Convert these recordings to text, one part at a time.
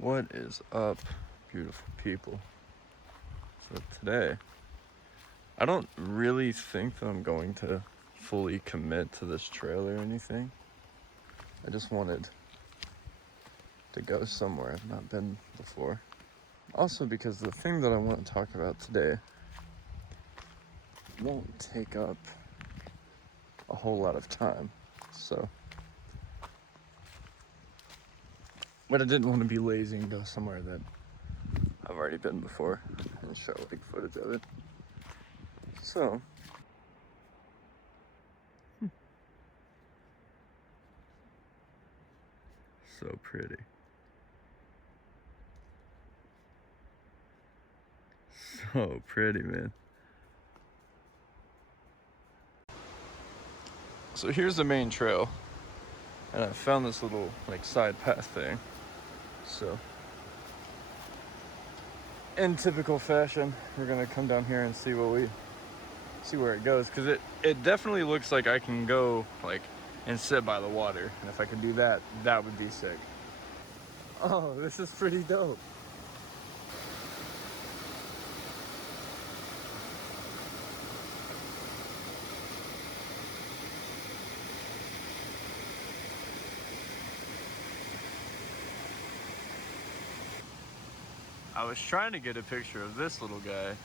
What is up, beautiful people? So today, I don't really think that I'm going to fully commit to this trail or anything. I just wanted to go somewhere I've not been before. Also because the thing that I want to talk about today won't take up a whole lot of time. But I didn't want to be lazy and go somewhere that I've already been before and show like footage of it. So pretty. So pretty, man. So here's the main trail. And I found this little like side path thing. So in typical fashion, we're gonna come down here and see where it goes, because it definitely looks like I can go like and sit by the water, and if I could do that, that would be sick. Oh, this is pretty dope. I was trying to get a picture of this little guy.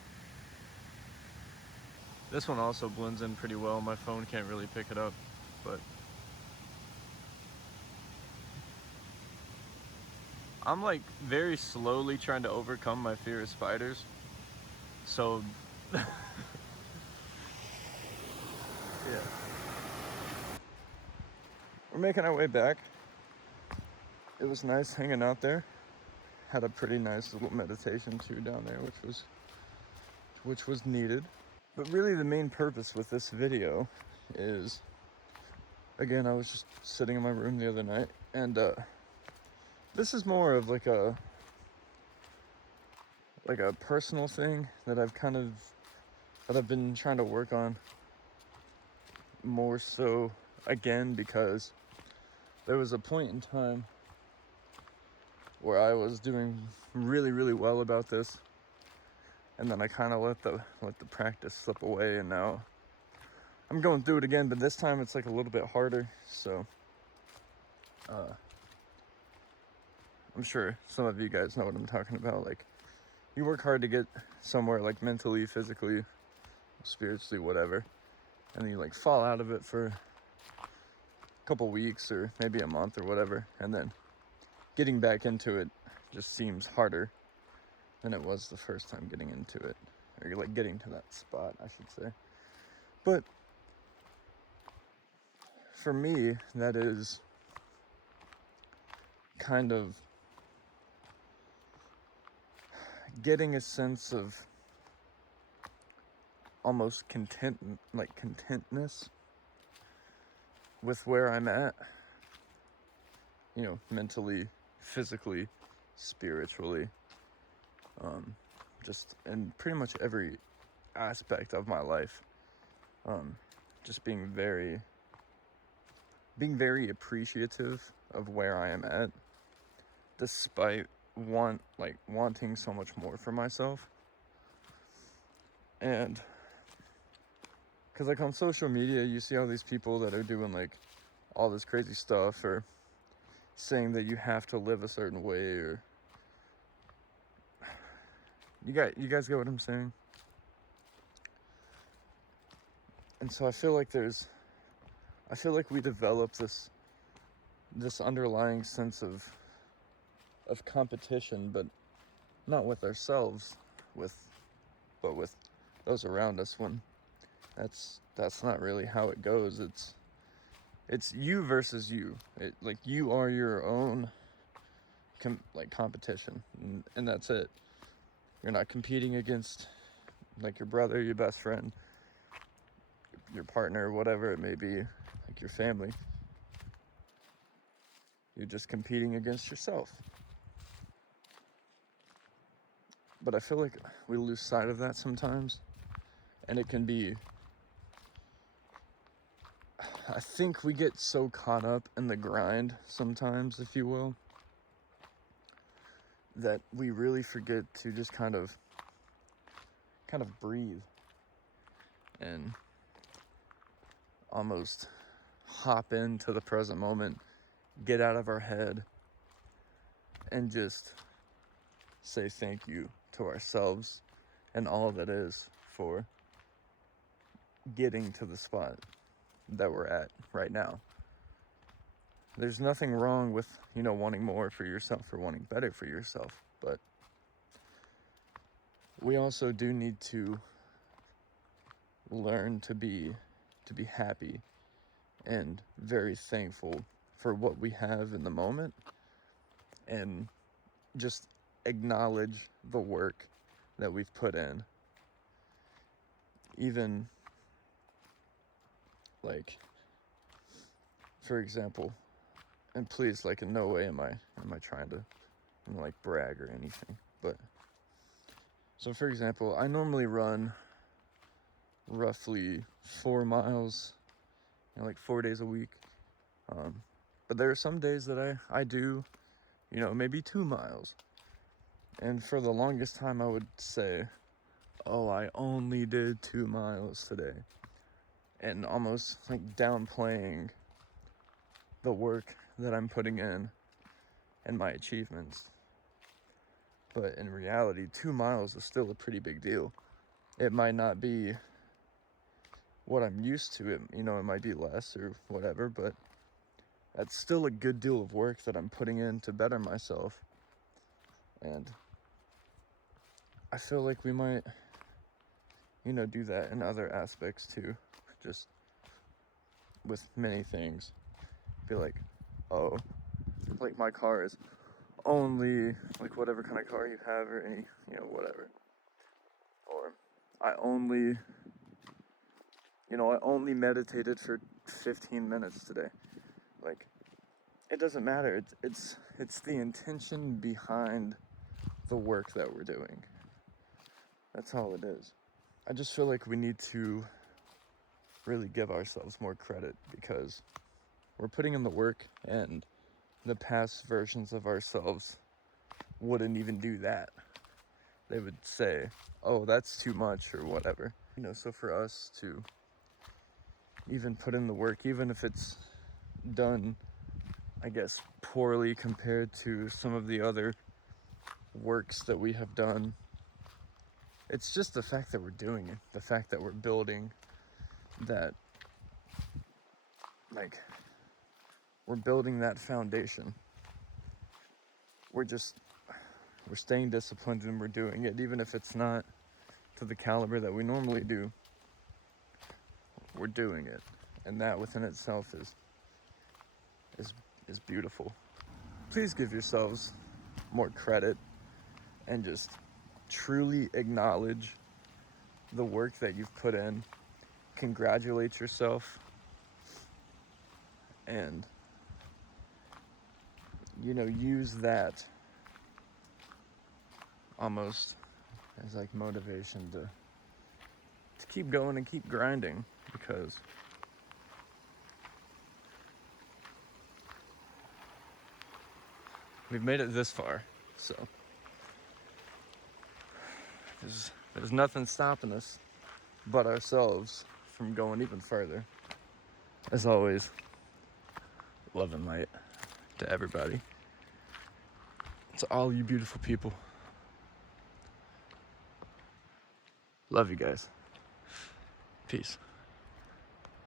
This one also blends in pretty well. My phone can't really pick it up, but I'm like very slowly trying to overcome my fear of spiders. So yeah. We're making our way back. It was nice hanging out there. Had a pretty nice little meditation too down there, which was needed. But really the main purpose with this video is, again, I was just sitting in my room the other night, and this is more of like a personal thing that I've been trying to work on more so, again, because there was a point in time where I was doing really, really well about this, and then I kind of let the practice slip away, and now I'm going through it again, but this time it's like a little bit harder. So I'm sure some of you guys know what I'm talking about. Like, you work hard to get somewhere, like mentally, physically, spiritually, whatever, and then you like fall out of it for a couple weeks or maybe a month or whatever, and then getting back into it just seems harder than it was the first time getting into it, or like getting to that spot, I should say. But for me, that is kind of getting a sense of almost contentness with where I'm at, mentally, physically, spiritually, just in pretty much every aspect of my life. Just being very appreciative of where I am at, despite wanting so much more for myself. And because like on social media, you see all these people that are doing like all this crazy stuff, or saying that you have to live a certain way, or you guys get what I'm saying? And so I feel like we develop this underlying sense of competition, but not with ourselves, but with those around us, when that's not really how it goes. It's you versus you. Like, you are your own competition, and that's it. You're not competing against like your brother, your best friend, your partner, whatever it may be, like your family. You're just competing against yourself. But I feel like we lose sight of that sometimes, and it can be, I think we get so caught up in the grind sometimes, if you will, that we really forget to just kind of breathe and almost hop into the present moment, get out of our head, and just say thank you to ourselves and all that is for getting to the spot that we're at right now. There's nothing wrong with, wanting more for yourself or wanting better for yourself, but we also do need to learn to be happy and very thankful for what we have in the moment, and just acknowledge the work that we've put in. Even like, for example, and please, like, in no way am I trying to like brag or anything, but so for example, I normally run roughly 4 miles, like 4 days a week. But there are some days that I do, maybe 2 miles. And for the longest time, I would say, oh, I only did 2 miles today. And almost like downplaying the work that I'm putting in and my achievements. But in reality, 2 miles is still a pretty big deal. It might not be what I'm used to. It might be less or whatever, but that's still a good deal of work that I'm putting in to better myself. And I feel like we might, do that in other aspects too. Just with many things. Be like, oh, like my car is only, like whatever kind of car you have or any, whatever. Or I only meditated for 15 minutes today. Like, it doesn't matter. It's the intention behind the work that we're doing. That's all it is. I just feel like we need to really give ourselves more credit, because we're putting in the work, and the past versions of ourselves wouldn't even do that. They would say, oh, that's too much or whatever. So for us to even put in the work, even if it's done, I guess, poorly compared to some of the other works that we have done, it's just the fact that we're doing it, the fact that we're building that, like, we're building that foundation. We're staying disciplined, and we're doing it, even if it's not to the caliber that we normally do. We're doing it, and that within itself is beautiful. Please give yourselves more credit and just truly acknowledge the work that you've put in. Congratulate yourself, and use that almost as like motivation to keep going and keep grinding, because we've made it this far. So there's nothing stopping us but ourselves from going even further. As always, love and light to everybody. To all you beautiful people. Love you guys. Peace.